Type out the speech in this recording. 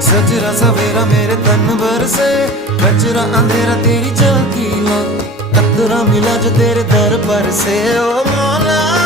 सजरा सवेरा मेरे तन भर से, कचरा अंधेरा तेरी झांकी ला, कतरा मिला जो तेरे दर पर से। ओ मौला